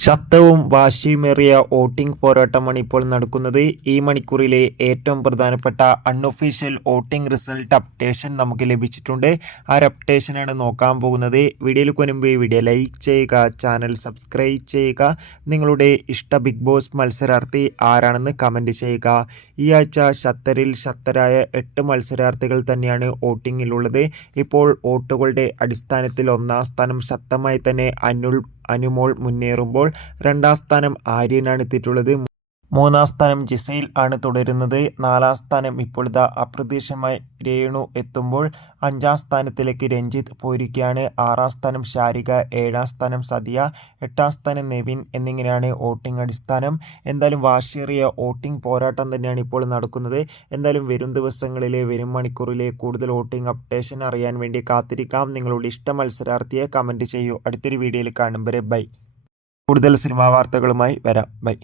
ശക്തവും വാശിയുമേറിയ വോട്ടിംഗ് പോരാട്ടമാണ് ഇപ്പോൾ നടക്കുന്നത്. ഈ മണിക്കൂറിലെ ഏറ്റവും പ്രധാനപ്പെട്ട അൺഒഫീഷ്യൽ വോട്ടിംഗ് റിസൾട്ട് അപ്ഡേഷൻ നമുക്ക് ലഭിച്ചിട്ടുണ്ട്. ആ ഒരു അപ്ഡേഷനാണ് നോക്കാൻ പോകുന്നത്. വീഡിയോയിൽ കൊനുമ്പ് വീഡിയോ ലൈക്ക് ചെയ്യുക ചാനൽ സബ്സ്ക്രൈബ് ചെയ്യുക. നിങ്ങളുടെ ഇഷ്ട ബിഗ് ബോസ് മത്സരാർത്ഥി ആരാണെന്ന് കമന്റ് ചെയ്യുക. ഈ ആഴ്ച ശത്തരിൽ ശക്തരായ എട്ട് മത്സരാർത്ഥികൾ തന്നെയാണ് വോട്ടിങ്ങിലുള്ളത് ഇപ്പോൾ വോട്ടുകളുടെ അടിസ്ഥാനത്തിൽ ഒന്നാം സ്ഥാനം ശക്തമായി തന്നെ അനുൽ അനുമോൾ മുന്നേറുമ്പോൾ രണ്ടാം സ്ഥാനം ആര്യനാണ് എത്തിയിട്ടുള്ളത്. മൂന്നാം സ്ഥാനം ജിസൈൽ ആണ് തുടരുന്നത്. നാലാം സ്ഥാനം ഇപ്പോൾ ഇതാ അപ്രതീക്ഷമായി രേണു എത്തുമ്പോൾ അഞ്ചാം സ്ഥാനത്തിലേക്ക് രഞ്ജിത്ത് പോയിരിക്കുകയാണ്. ആറാം സ്ഥാനം ശാരിക ഏഴാം സ്ഥാനം സദിയ എട്ടാം സ്ഥാനം നെവിൻ എന്നിങ്ങനെയാണ് വോട്ടിംഗ് അടിസ്ഥാനം. എന്തായാലും വാശിയേറിയ വോട്ടിംഗ് പോരാട്ടം തന്നെയാണ് ഇപ്പോൾ നടക്കുന്നത്. എന്തായാലും വരും ദിവസങ്ങളിലെ വരും മണിക്കൂറിലെ കൂടുതൽ വോട്ടിംഗ് അപ്ഡേഷൻ അറിയാൻ വേണ്ടി കാത്തിരിക്കാം. നിങ്ങളുടെ ഇഷ്ട മത്സരാർത്ഥിയെ കമന്റ് ചെയ്യൂ. അടുത്തൊരു വീഡിയോയിൽ കാണും വരെ. ബൈ. കൂടുതൽ സിനിമാ വാർത്തകളുമായി വരാം. ബൈ.